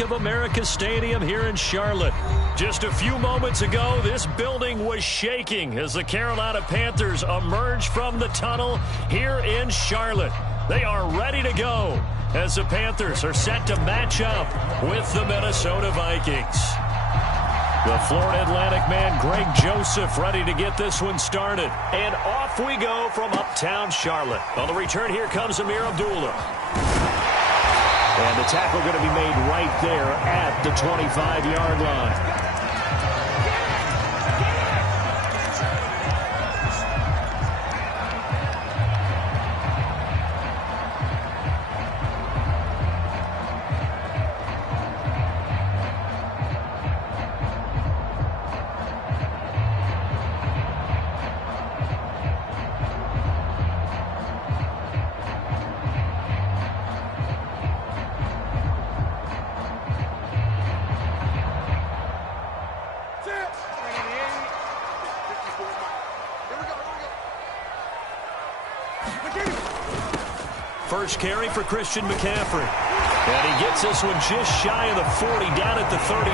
Bank of America Stadium here in Charlotte. Just a few moments ago, this building was shaking as the Carolina Panthers emerged from the tunnel here in Charlotte. They are ready to go as the Panthers are set to match up with the Minnesota Vikings. The Florida Atlantic man, Greg Joseph, ready to get this one started. And off we go from uptown Charlotte. On the return, here comes Amir Abdullah. And the tackle going to be made right there at the 25-yard line. First carry for Christian McCaffrey. And he gets this one just shy of the 40, down at the 39.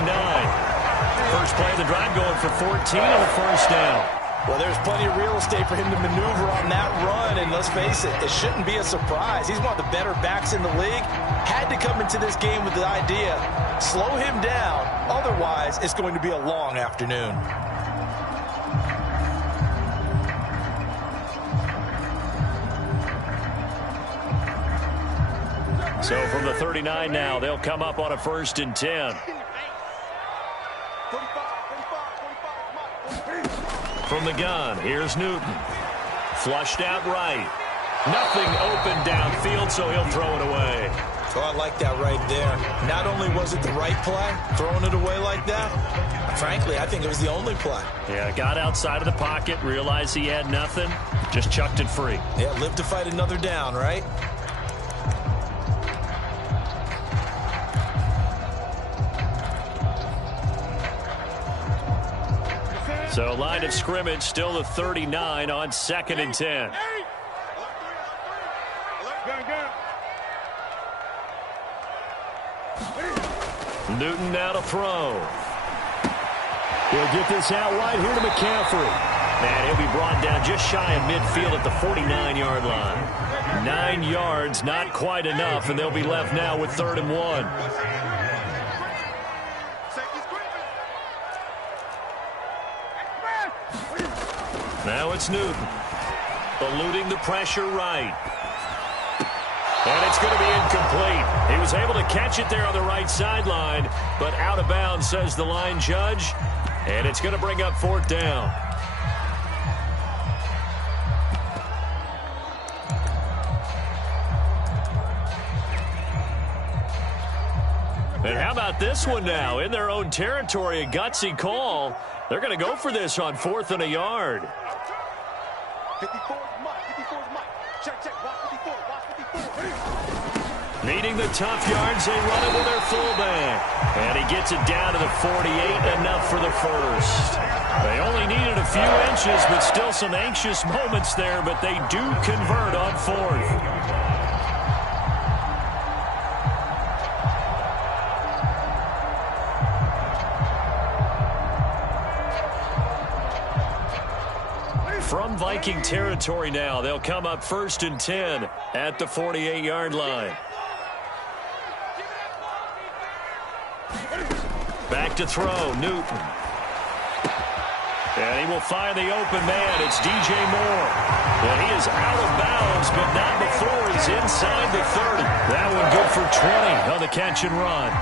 First play of the drive going for 14 on the first down. Well, there's plenty of real estate for him to maneuver on that run, and let's face it, it shouldn't be a surprise. He's one of the better backs in the league. Had to come into this game with the idea, slow him down, otherwise it's going to be a long afternoon. So from the 39 now, they'll come up on a 1st and 10. From the gun, here's Newton. Flushed out right. Nothing open downfield, so he'll throw it away. Oh, I like that right there. Not only was it the right play, throwing it away like that, frankly, I think it was the only play. Yeah, got outside of the pocket, realized he had nothing, just chucked it free. Yeah, live to fight another down, right? So line of scrimmage still the 39 on 2nd and 10. Newton now to throw. He'll get this out wide here to McCaffrey. And he'll be brought down just shy of midfield at the 49-yard line. 9 yards, not quite enough, and they'll be left now with 3rd and 1. Now it's Newton, eluding the pressure right. And it's going to be incomplete. He was able to catch it there on the right sideline, but out of bounds, says the line judge. And it's going to bring up 4th down. And how about this one now? In their own territory, a gutsy call. They're going to go for this on 4th and a yard. 54 is Mike. 54 is Mike. Check, check. Watch 54. Watch 54. Needing the tough yards, they run it with their fullback. And he gets it down to the 48, enough for the first. They only needed a few inches, but still some anxious moments there, but they do convert on 4th. From Viking territory now, they'll come up 1st and 10 at the 48-yard line. Back to throw, Newton. And he will find the open man. It's DJ Moore. And he is out of bounds, but not before he's inside the 30. That one good for 20 on the catch and run.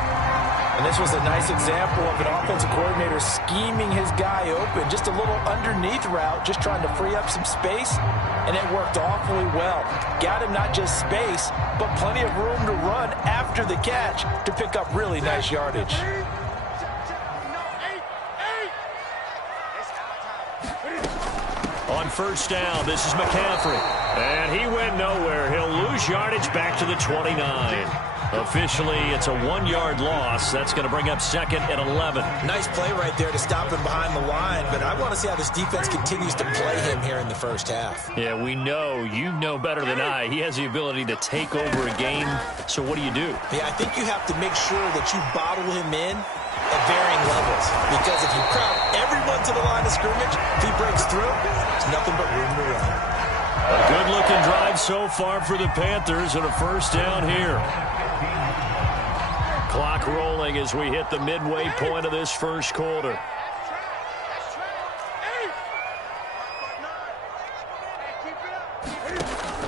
And this was a nice example of an offensive coordinator scheming his guy open. Just a little underneath route, just trying to free up some space, and it worked awfully well. Got him not just space, but plenty of room to run after the catch to pick up really nice yardage. On 1st down, this is McCaffrey. And he went nowhere. He'll lose yardage back to the 29. Officially, it's a 1-yard loss. That's going to bring up 2nd and 11. Nice play right there to stop him behind the line, but I want to see how this defense continues to play him here in the first half. Yeah, we know. You know better than I. He has the ability to take over a game. So what do? Yeah, I think you have to make sure that you bottle him in at varying levels, because if you crowd everyone to the line of scrimmage, if he breaks through, there's nothing but room to run. A good-looking drive so far for the Panthers and a first down here. Clock rolling as we hit the midway point of this first quarter.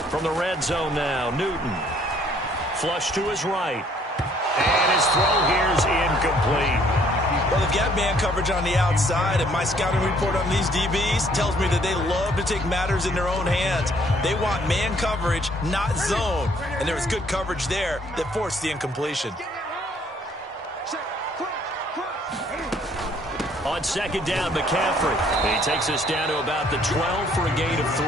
From the red zone now, Newton. Flush to his right. And his throw here is incomplete. Well, they've got man coverage on the outside, and my scouting report on these DBs tells me that they love to take matters in their own hands. They want man coverage, not zone. And there was good coverage there that forced the incompletion. On 2nd down, McCaffrey. He takes us down to about the 12 for a gain of 3.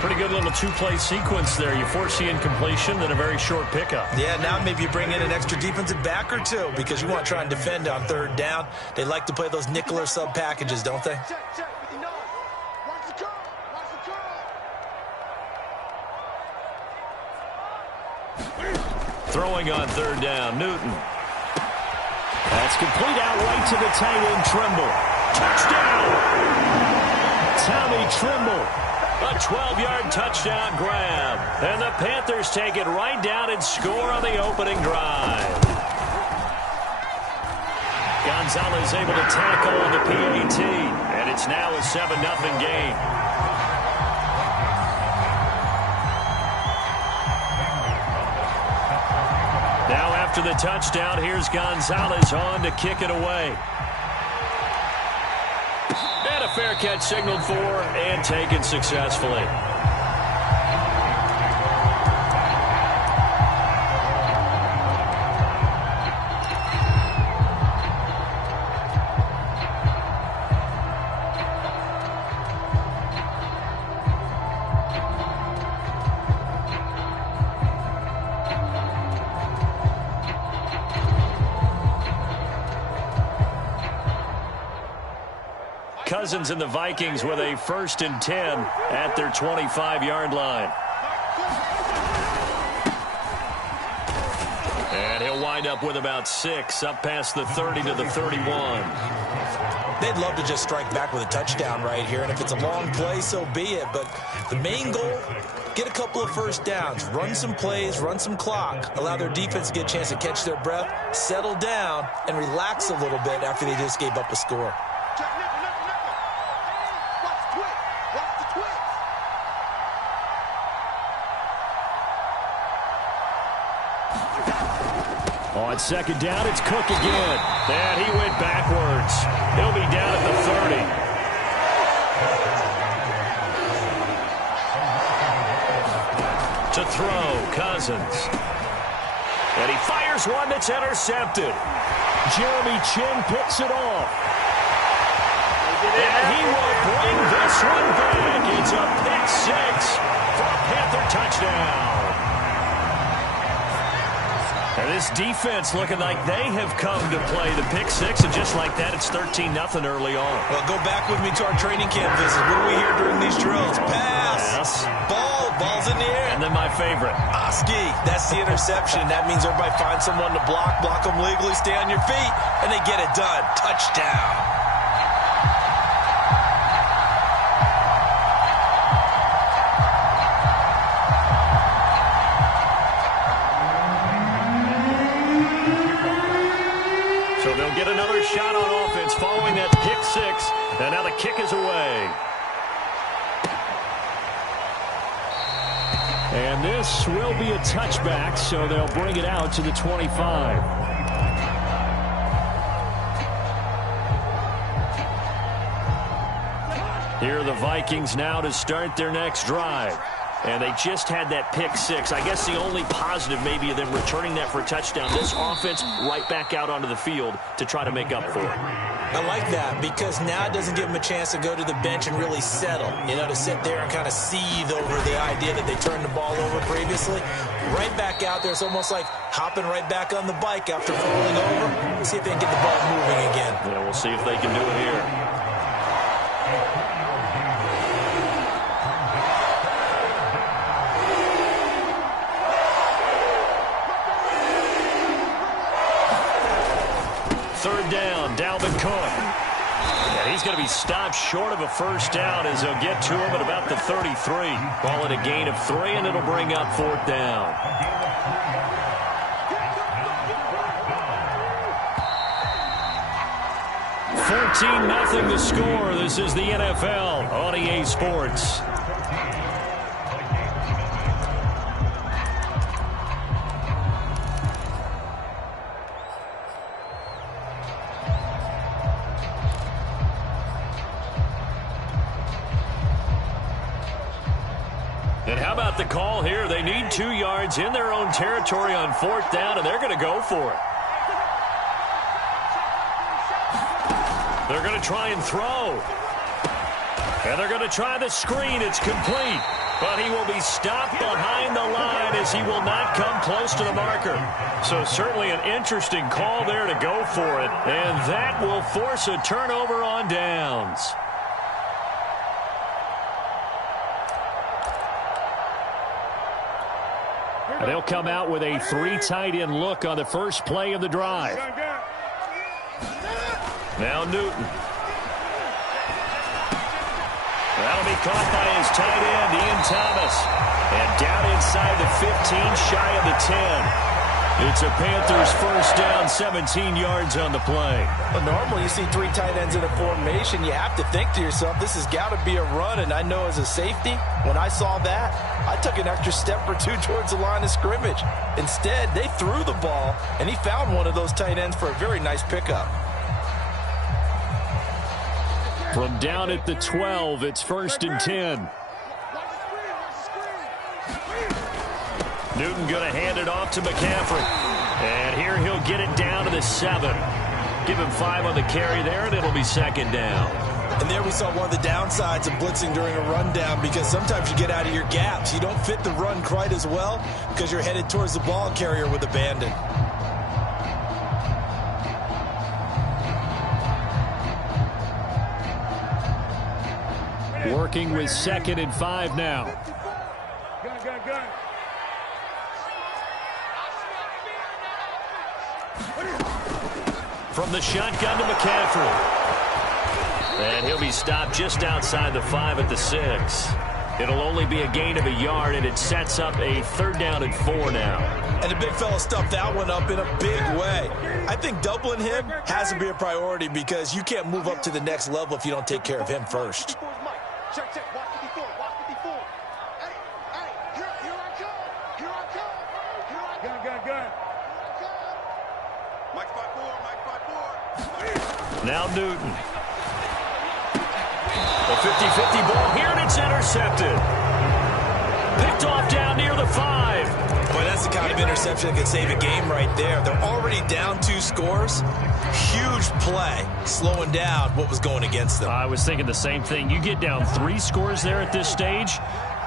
Pretty good little two-play sequence there. You force the incompletion, then a very short pickup. Yeah, now maybe you bring in an extra defensive back or two because you want to try and defend on 3rd down. They like to play those nickel or sub packages, don't they? Throwing on 3rd down, Newton. That's complete out right to the tight end, Trimble. Touchdown! Tommy Trimble. A 12-yard touchdown grab. And the Panthers take it right down and score on the opening drive. Gonzalez able to tackle on the PAT. And it's now a 7-0 game. Now after the touchdown, here's Gonzalez on to kick it away. And a fair catch signaled for and taken successfully. Cousins and the Vikings with a 1st and 10 at their 25-yard line. And he'll wind up with about 6 up past the 30 to the 31. They'd love to just strike back with a touchdown right here, and if it's a long play, so be it. But the main goal, get a couple of first downs, run some plays, run some clock, allow their defense to get a chance to catch their breath, settle down, and relax a little bit after they just gave up a score. On 2nd down, it's Cook again. And he went backwards. He'll be down at the 30. To throw, Cousins. And he fires one that's intercepted. Jeremy Chin picks it off. And he will bring this one back. It's a pick 6 for a Panther touchdown. And this defense looking like they have come to play the pick 6, and just like that, it's 13-0 early on. Well, go back with me to our training camp visit. What do we hear during these drills? Pass. Ball's in the air. And then my favorite. Oski, that's the interception. That means everybody finds someone to block them legally, stay on your feet, and they get it done. Touchdown. Get another shot on offense following that pick 6, and now the kick is away. And this will be a touchback, so they'll bring it out to the 25. Here are the Vikings now to start their next drive. And they just had that pick 6. I guess the only positive maybe of them returning that for a touchdown. This offense right back out onto the field to try to make up for it. I like that because now it doesn't give them a chance to go to the bench and really settle, you know, to sit there and kind of seethe over the idea that they turned the ball over previously. Right back out there, it's almost like hopping right back on the bike after falling over. Let's see if they can get the ball moving again. Yeah, we'll see if they can do it here. Third down, Dalvin Cook. And he's going to be stopped short of a first down as they'll get to him at about the 33. Ball at a gain of 3, and it'll bring up fourth down. $14-0 the score. This is the NFL on EA Sports. And how about the call here? They need 2 yards in their own territory on fourth down, and they're going to go for it. They're going to try and throw. And they're going to try the screen. It's complete. But he will be stopped behind the line as he will not come close to the marker. So certainly an interesting call there to go for it. And that will force a turnover on downs. And they'll come out with a 3 tight end look on the first play of the drive. Now Newton. That'll be caught by his tight end, Ian Thomas. And down inside the 15, shy of the 10. It's a Panthers first down, 17 yards on the play. Well, normally you see 3 tight ends in a formation. You have to think to yourself, this has got to be a run. And I know as a safety, when I saw that, I took an extra step or 2 towards the line of scrimmage. Instead, they threw the ball, and he found one of those tight ends for a very nice pickup. From down at the 12, it's first and 10. Newton going to hand it off to McCaffrey. And here he'll get it down to the 7. Give him 5 on the carry there, and it'll be second down. And there we saw one of the downsides of blitzing during a rundown, because sometimes you get out of your gaps. You don't fit the run quite as well because you're headed towards the ball carrier with abandon. Working with 2nd and 5 now. Gun. From the shotgun to McCaffrey. And he'll be stopped just outside the 5 at the 6. It'll only be a gain of a yard, and it sets up a 3rd down and 4 now. And the big fella stuffed that one up in a big way. I think doubling him has to be a priority because you can't move up to the next level if you don't take care of him first. Check, watch 54, watch 54. Hey, here I come. Gun. Mike 5-4. Now Newton. A 50-50 ball here, and it's intercepted. Picked off down near the 5. Boy, that's the kind of interception that could save a game right there. They're already down 2 scores. Huge play, slowing down what was going against them. I was thinking the same thing. You get down 3 scores there at this stage,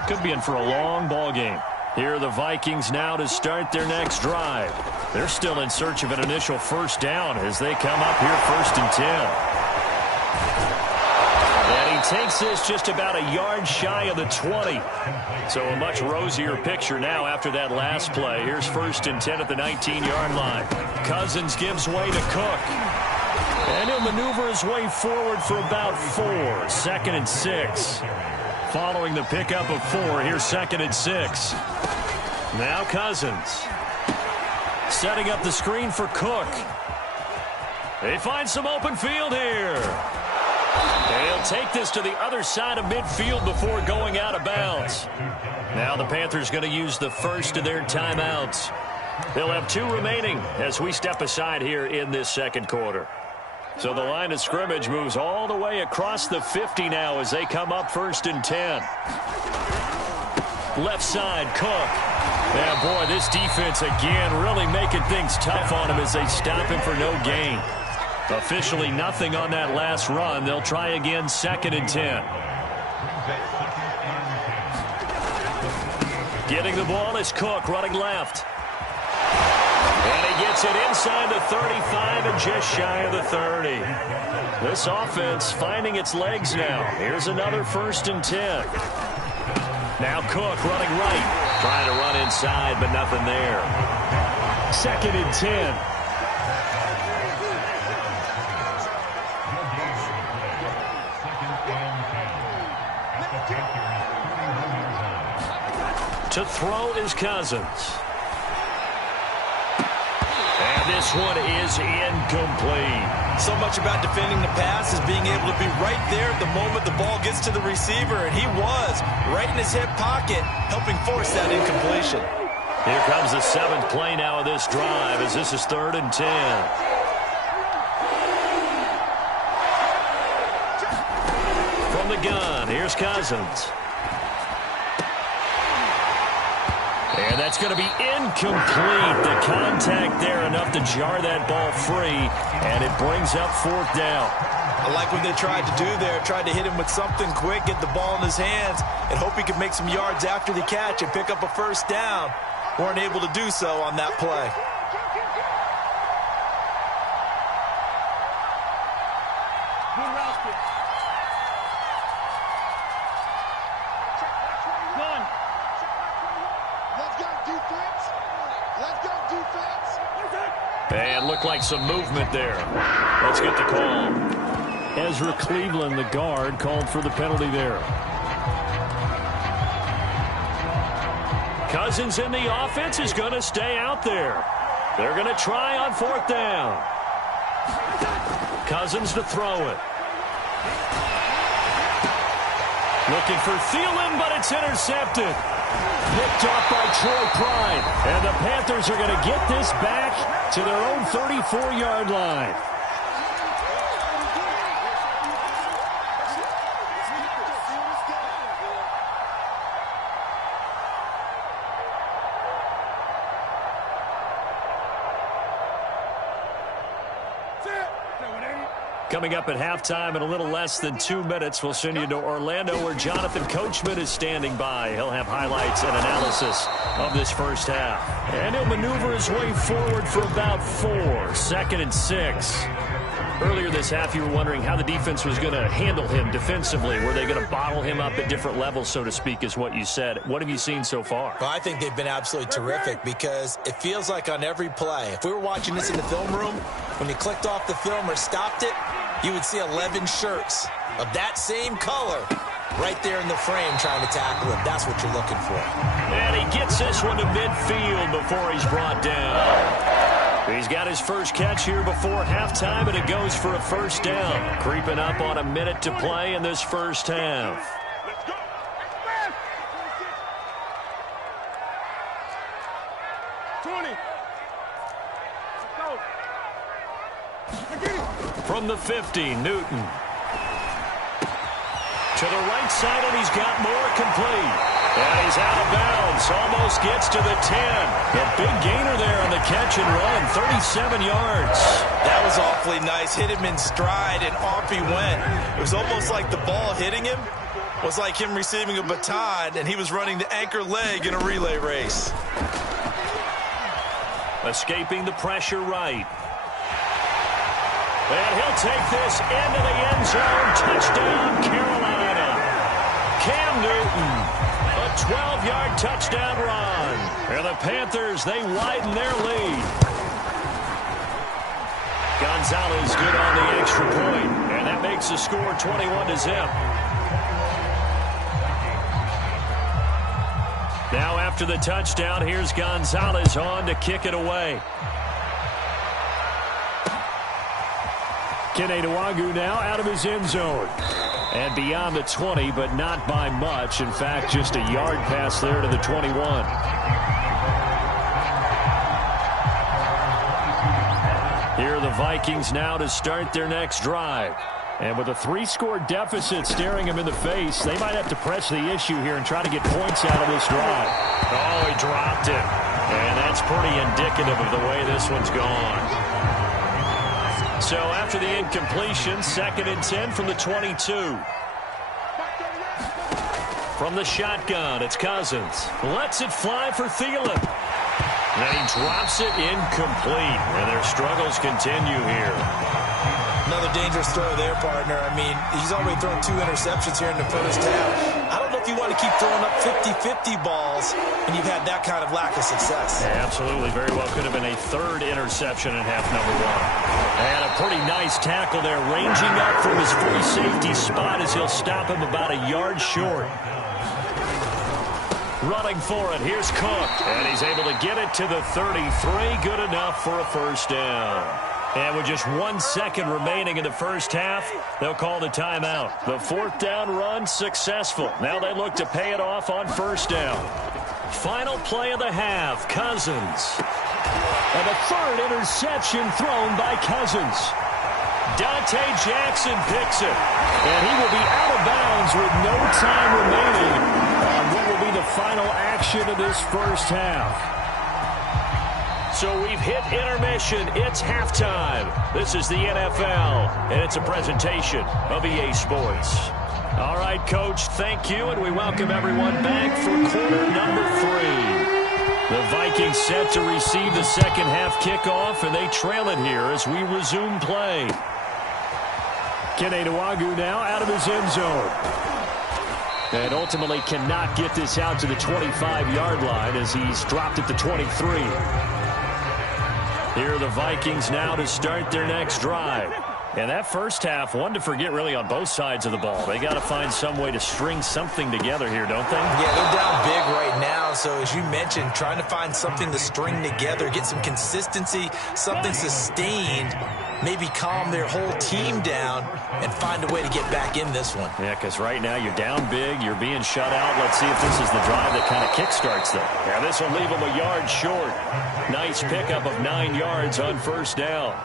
could be in for a long ball game. Here are the Vikings now to start their next drive. They're still in search of an initial first down as they come up here 1st and 10. And he takes this just about a yard shy of the 20. So a much rosier picture now after that last play. Here's 1st and 10 at the 19-yard line. Cousins gives way to Cook. And he'll maneuver his way forward for about 4. 2nd and 6. Following the pickup of 4, here's 2nd and 6. Now Cousins. Setting up the screen for Cook. They find some open field here. They'll take this to the other side of midfield before going out of bounds. Now the Panthers going to use the first of their timeouts. They'll have 2 remaining as we step aside here in this 2nd quarter. So the line of scrimmage moves all the way across the 50 now as they come up 1st and 10. Left side, Cook. Now, boy, this defense again really making things tough on him as they stop him for no gain. Officially nothing on that last run. They'll try again, 2nd and 10. Getting the ball is Cook, running left. And he gets it inside the 35 and just shy of the 30. This offense finding its legs now. Here's another 1st and 10. Now Cook running right. Trying to run inside, but nothing there. 2nd and 10. To throw is Cousins. And this one is incomplete. So much about defending the pass is being able to be right there the moment the ball gets to the receiver, and he was right in his hip pocket, helping force that incompletion. Here comes the 7th play now of this drive, as this is 3rd and 10. From the gun, here's Cousins. And that's going to be incomplete. The contact there enough to jar that ball free, and it brings up 4th down. I like what they tried to do there, tried to hit him with something quick, get the ball in his hands, and hope he could make some yards after the catch and pick up a 1st down. Weren't able to do so on that play. And looked like some movement there. Let's get the call. Ezra Cleveland, the guard, called for the penalty there. Cousins in the offense is going to stay out there. They're going to try on 4th down. Cousins to throw it. Looking for Thielen, but it's intercepted. Picked off by Troy Pride. And the Panthers are going to get this back to their own 34-yard line. Coming up at halftime in a little less than 2 minutes, we'll send you to Orlando where Jonathan Coachman is standing by. He'll have highlights and analysis of this first half. And he'll maneuver his way forward for about 4. 2nd and 6. Earlier this half, you were wondering how the defense was going to handle him defensively. Were they going to bottle him up at different levels, so to speak, is what you said. What have you seen so far? Well, I think they've been absolutely terrific because it feels like on every play, if we were watching this in the film room, when you clicked off the film or stopped it, you would see 11 shirts of that same color right there in the frame trying to tackle him. That's what you're looking for. And he gets this one to midfield before he's brought down. He's got his first catch here before halftime, and it goes for a 1st down. Creeping up on a minute to play in this first half. Let's go. From the 50, Newton. To the right side, and he's got more complete. And he's out of bounds. Almost gets to the 10. A big gainer there on the catch and run. 37 yards. That was awfully nice. Hit him in stride, and off he went. It was almost like the ball hitting him was like him receiving a baton, and he was running the anchor leg in a relay race. Escaping the pressure right. And he'll take this into the end zone. Touchdown, Carolina. Cam Newton. A 12-yard touchdown run. And the Panthers, they widen their lead. Gonzalez good on the extra point. And that makes the score 21-0. Now after the touchdown, here's Gonzalez on to kick it away. Kene Nwangwu now out of his end zone. And beyond the 20, but not by much. In fact, just a yard pass there to the 21. Here are the Vikings now to start their next drive. And with a 3-score deficit staring him in the face, they might have to press the issue here and try to get points out of this drive. Oh, he dropped it. And that's pretty indicative of the way this one's gone. So after the incompletion, 2nd and 10 from the 22. From the shotgun, it's Cousins. Lets it fly for Thielen. And he drops it incomplete. And their struggles continue here. Another dangerous throw there, partner. I mean, he's already thrown 2 interceptions here in the first half. I don't know if you want to keep throwing up 50-50 balls when you've had that kind of lack of success. Yeah, absolutely. Very well could have been a 3rd interception in half number 1. And a pretty nice tackle there, ranging up from his free safety spot as he'll stop him about a yard short. Running for it, here's Cook. And he's able to get it to the 33. Good enough for a first down. And with just 1 second remaining in the first half, they'll call the timeout. The 4th down run successful. Now they look to pay it off on first down. Final play of the half, Cousins. And the 3rd interception thrown by Cousins. Dante Jackson picks it. And he will be out of bounds with no time remaining on what will be the final action of this first half. So we've hit intermission. It's halftime. This is the NFL, and it's a presentation of EA Sports. All right, Coach, thank you, and we welcome everyone back for quarter number 3. The Vikings set to receive the second half kickoff, and they trail it here as we resume play. Kene Nwangwu now out of his end zone. And ultimately cannot get this out to the 25-yard line as he's dropped at the 23. Here are the Vikings now to start their next drive. And that first half, one to forget really on both sides of the ball. They got to find some way to string something together here, don't they? Yeah, they're down big right now. So as you mentioned, trying to find something to string together, get some consistency, something sustained, maybe calm their whole team down and find a way to get back in this one. Yeah, because right now you're down big, you're being shut out. Let's see if this is the drive that kind of kickstarts them. Yeah, this will leave them a yard short. Nice pickup of 9 yards on first down.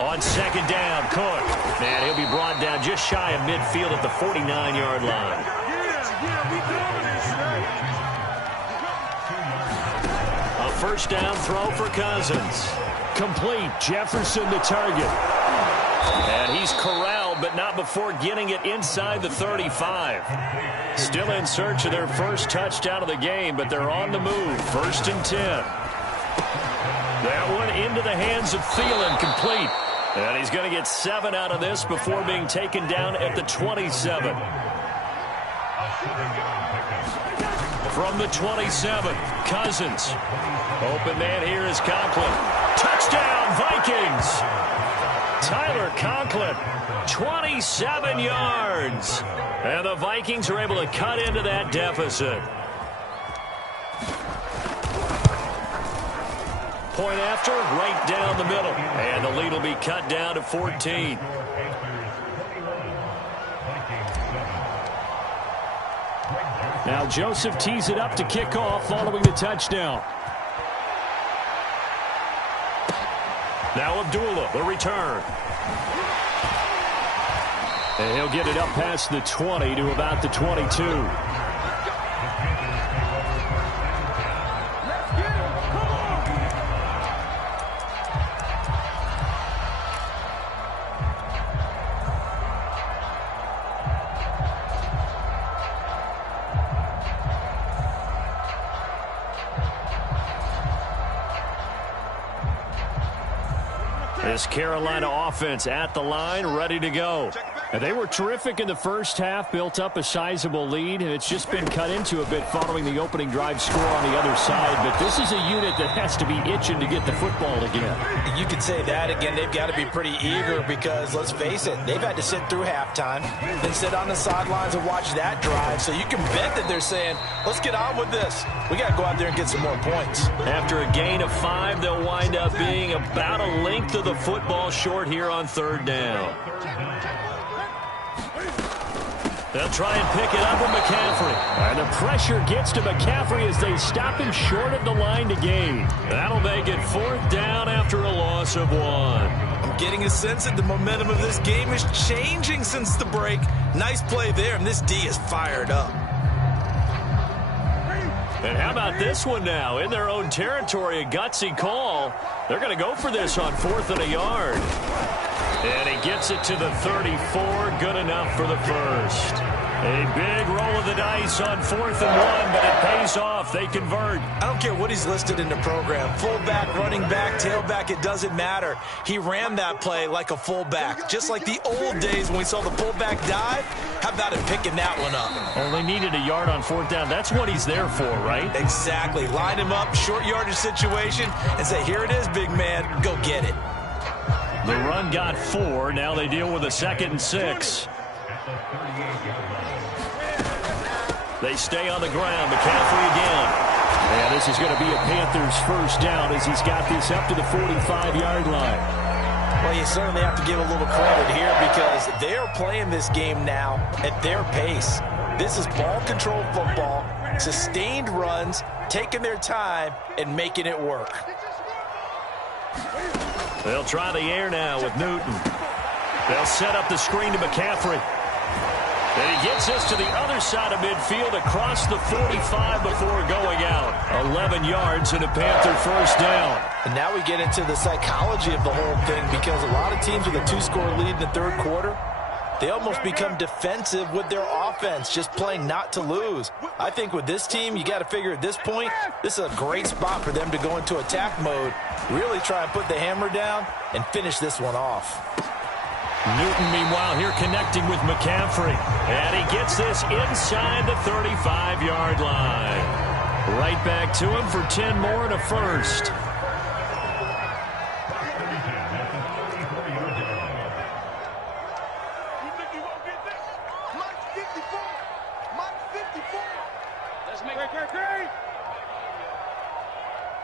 On second down, Cook. And he'll be brought down just shy of midfield at the 49-yard line. A first down throw for Cousins. Complete. Jefferson the target. And he's corralled, but not before getting it inside the 35. Still in search of their first touchdown of the game, but they're on the move. 1st and 10. That one into the hands of Thielen, complete. And he's going to get 7 out of this before being taken down at the 27. From the 27, Cousins. Open man here is Conklin. Touchdown, Vikings! Tyler Conklin, 27 yards. And the Vikings are able to cut into that deficit. Point after, right down the middle. And the lead will be cut down to 14. Now Joseph tees it up to kick off following the touchdown. Now Abdullah, the return. And he'll get it up past the 20 to about the 22. This Carolina offense at the line, ready to go. And they were terrific in the first half, built up a sizable lead, and it's just been cut into a bit following the opening drive score on the other side. But this is a unit that has to be itching to get the football again. You could say that again. They've got to be pretty eager because, let's face it, they've had to sit through halftime, then sit on the sidelines and watch that drive. So you can bet that they're saying, let's get on with this. We got to go out there and get some more points. After a gain of 5, they'll wind up being about a length of the football short here on 3rd down. They'll try and pick it up with McCaffrey. And the pressure gets to McCaffrey as they stop him short of the line to gain. That'll make it 4th down after a loss of 1. I'm getting a sense that the momentum of this game is changing since the break. Nice play there, and this D is fired up. And how about this one now? In their own territory, a gutsy call. They're going to go for this on 4th and a yard. And he gets it to the 34. Good enough for the first. A big roll of the dice on 4th and 1, but it pays off. They convert. I don't care what he's listed in the program. Fullback, running back, tailback, it doesn't matter. He ran that play like a fullback, just like the old days when we saw the fullback dive. How about him picking that one up? Well, they needed a yard on 4th down. That's what he's there for, right? Exactly. Line him up, short yardage situation, and say, here it is, big man. Go get it. The run got 4. Now they deal with a 2nd and 6. They stay on the ground. McCaffrey again. And this is going to be a Panthers first down as he's got this up to the 45-yard line. Well, you certainly have to give a little credit here because they are playing this game now at their pace. This is ball control football, sustained runs, taking their time and making it work. They'll try the air now with Newton. They'll set up the screen to McCaffrey. And he gets us to the other side of midfield across the 45 before going out. 11 yards and a Panther first down. And now we get into the psychology of the whole thing because a lot of teams with a 2-score lead in the third quarter, they almost become defensive with their offense, just playing not to lose. I think with this team, you got to figure at this point, this is a great spot for them to go into attack mode, really try and put the hammer down and finish this one off. Newton, meanwhile, here connecting with McCaffrey. And he gets this inside the 35-yard line. Right back to him for 10 more and a first.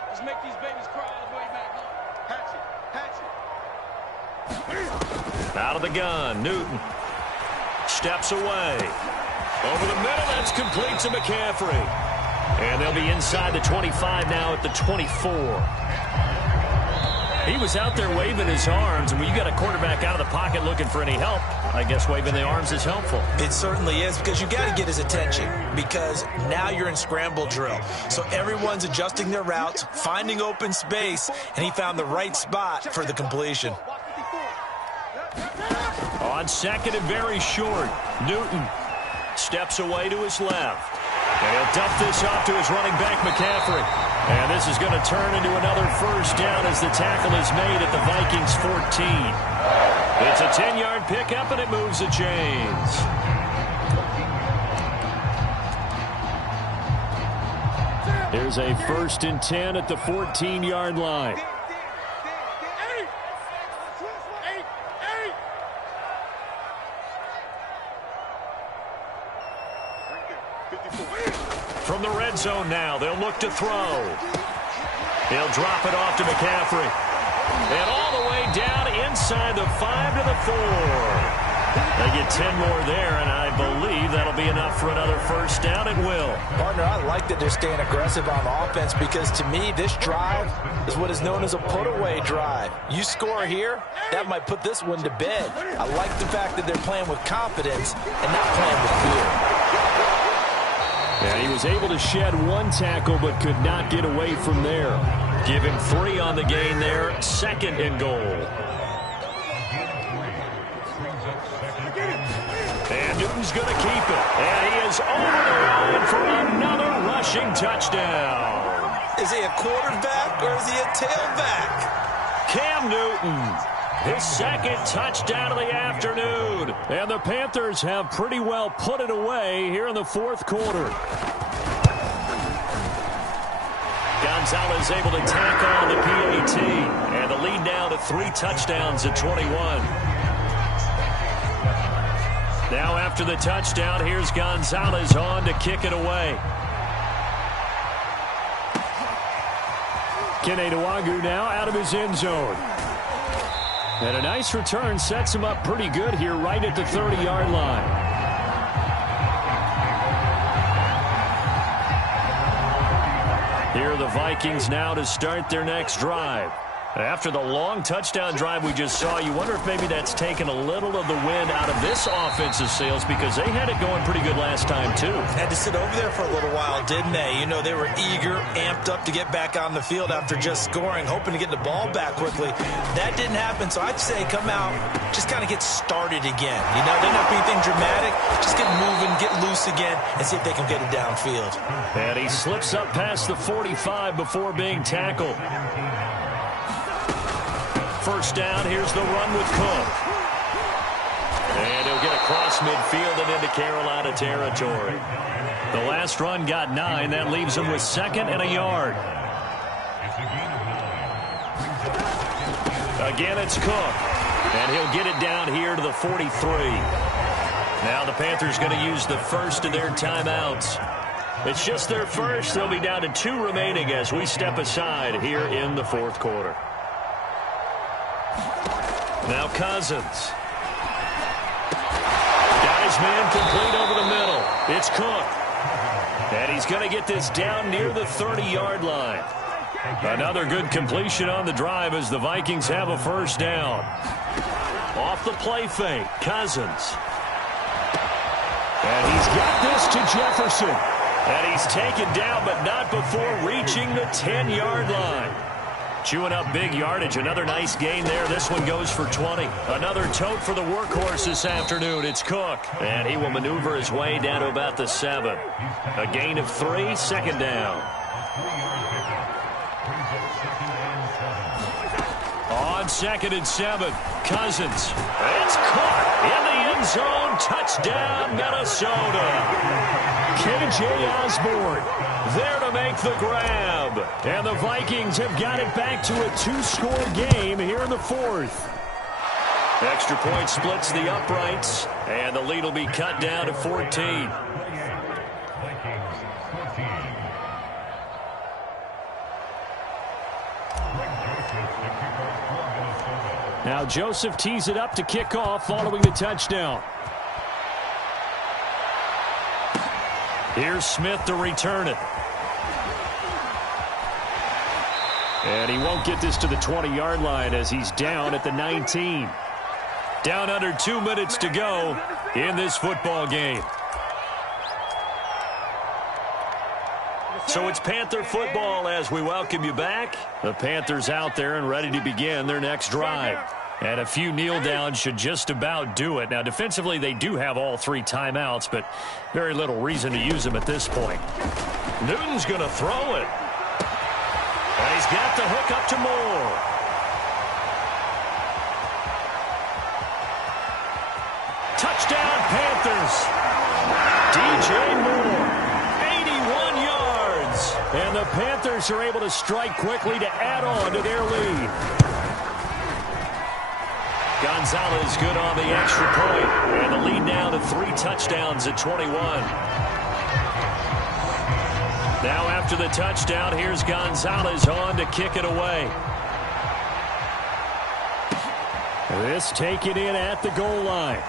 Let's make these babies cry all the way back home. Out of the gun, Newton steps away. Over the middle, that's complete to McCaffrey. And they'll be inside the 25 now at the 24. He was out there waving his arms, and when you got a quarterback out of the pocket looking for any help, I guess waving the arms is helpful. It certainly is because you got to get his attention because now you're in scramble drill. So everyone's adjusting their routes, finding open space, and he found the right spot for the completion. On 2nd and very short, Newton steps away to his left. And he'll dump this off to his running back, McCaffrey. And this is going to turn into another first down as the tackle is made at the Vikings 14. It's a 10-yard pickup, and it moves the chains. Here's a 1st and 10 at the 14-yard line. From the red zone now, they'll look to throw. He'll drop it off to McCaffrey. And all the way down inside the 5 to the 4. They get 10 more there, and I believe that'll be enough for another first down. It will. Partner, I like that they're staying aggressive on offense because to me, this drive is what is known as a put-away drive. You score here, that might put this one to bed. I like the fact that they're playing with confidence and not playing with fear. And he was able to shed one tackle but could not get away from there. Give him 3 on the gain there. 2nd and goal. And Newton's going to keep it. And he is over the line for another rushing touchdown. Is he a quarterback or is he a tailback? Cam Newton. His 2nd touchdown of the afternoon. And the Panthers have pretty well put it away here in the 4th quarter. Gonzalez able to tack on the PAT. And the lead now to 3 touchdowns at 21. Now after the touchdown, here's Gonzalez on to kick it away. Kene Nwangwu now out of his end zone. And a nice return sets him up pretty good here right at the 30-yard line. Here are the Vikings now to start their next drive. After the long touchdown drive we just saw, you wonder if maybe that's taken a little of the wind out of this offense's sails because they had it going pretty good last time, too. Had to sit over there for a little while, didn't they? You know, they were eager, amped up to get back on the field after just scoring, hoping to get the ball back quickly. That didn't happen, so I'd say come out, just kind of get started again. You know, didn't have anything dramatic. Just get moving, get loose again, and see if they can get it downfield. And he slips up past the 45 before being tackled. First down, here's the run with Cook. And he'll get across midfield and into Carolina territory. The last run got 9. That leaves him with 2nd and a yard. Again, it's Cook. And he'll get it down here to the 43. Now the Panthers going to use the first of their timeouts. It's just their first. They'll be down to 2 remaining as we step aside here in the 4th quarter. Now Cousins. Got his man complete over the middle. It's Cook. And he's going to get this down near the 30-yard line. Another good completion on the drive as the Vikings have a first down. Off the play fake, Cousins. And he's got this to Jefferson. And he's taken down, but not before reaching the 10-yard line. Chewing up big yardage. Another nice gain there. This one goes for 20. Another tote for the workhorse this afternoon. It's Cook. And he will maneuver his way down to about the 7. A gain of 3, 2nd down. On 2nd and 7, Cousins. It's caught in the end zone. Touchdown, Minnesota. K.J. Osborne there to make the grab. And the Vikings have got it back to a 2-score game here in the 4th. Extra point splits the uprights, and the lead will be cut down to 14. Now Joseph tees it up to kick off following the touchdown. Here's Smith to return it. And he won't get this to the 20-yard line as he's down at the 19. Down under 2 minutes to go in this football game. So it's Panther football as we welcome you back. The Panthers out there and ready to begin their next drive. And a few kneel downs should just about do it. Now, defensively, they do have all 3 timeouts, but very little reason to use them at this point. Newton's going to throw it. And he's got the hook up to Moore. Touchdown, Panthers. DJ Moore, 81 yards. And the Panthers are able to strike quickly to add on to their lead. Gonzalez good on the extra point. And the lead now to 3 touchdowns at 21. Now after the touchdown, here's Gonzalez on to kick it away. This taken in at the goal line.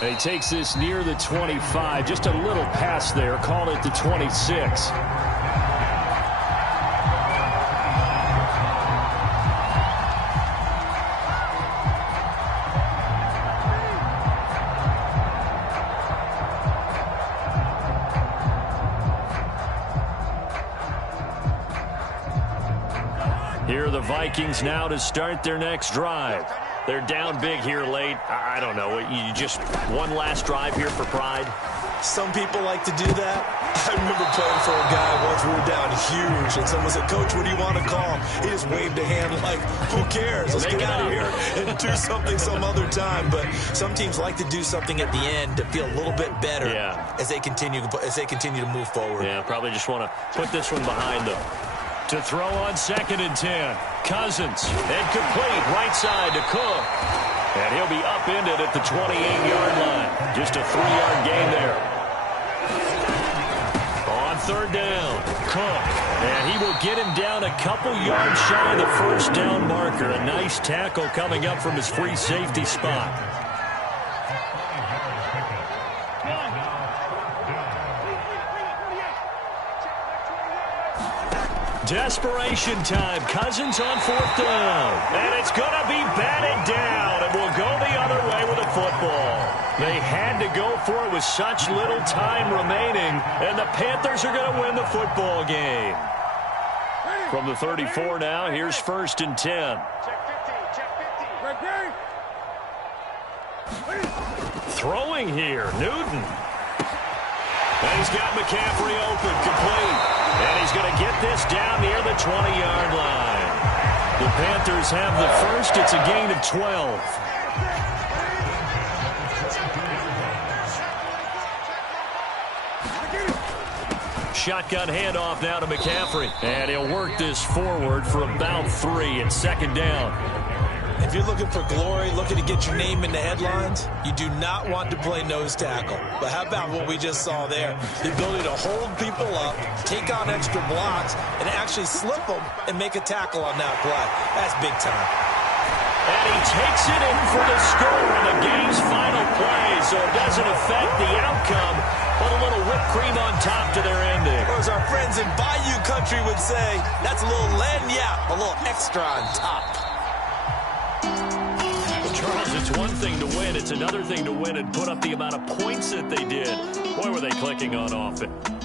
And he takes this near the 25. Just a little pass there. Call it the 26. Here are the Vikings now to start their next drive. They're down big here late. I don't know. You just one last drive here for pride? Some people like to do that. I remember playing for a guy once. We were down huge, and someone said, "Coach, what do you want to call?" He just waved a hand like, who cares? Let's get out of here and do something some other time. But some teams like to do something at the end to feel a little bit better as they continue to move forward. Yeah, probably just want to put this one behind them. To throw on 2nd and 10. Cousins. And complete. Right side to Cook. And he'll be upended at the 28-yard line. Just a 3-yard gain there. On 3rd down, Cook. And he will get him down a couple yards shy of the first down marker. A nice tackle coming up from his free safety spot. Desperation time. Cousins on 4th down. And it's going to be batted down. And will go the other way with a football. They had to go for it with such little time remaining. And the Panthers are going to win the football game. From the 34 now, here's 1st and 10. Check 50, check 50. Throwing here, Newton. And he's got McCaffrey open, complete. And he's going to get this down near the 20-yard line. The Panthers have the first. It's a gain of 12. Shotgun handoff now to McCaffrey. And he'll work this forward for about 3 at 2nd down. If you're looking for glory, looking to get your name in the headlines, you do not want to play nose tackle. But how about what we just saw there? The ability to hold people up, take on extra blocks, and actually slip them and make a tackle on that play. That's big time. And he takes it in for the score in the game's final play, so it doesn't affect the outcome, but a little whipped cream on top to their ending. Or as our friends in Bayou Country would say, that's a little lagniappe, a little extra on top. Charles, it's one thing to win. It's another thing to win and put up the amount of points that they did. Boy, were they clicking on offense.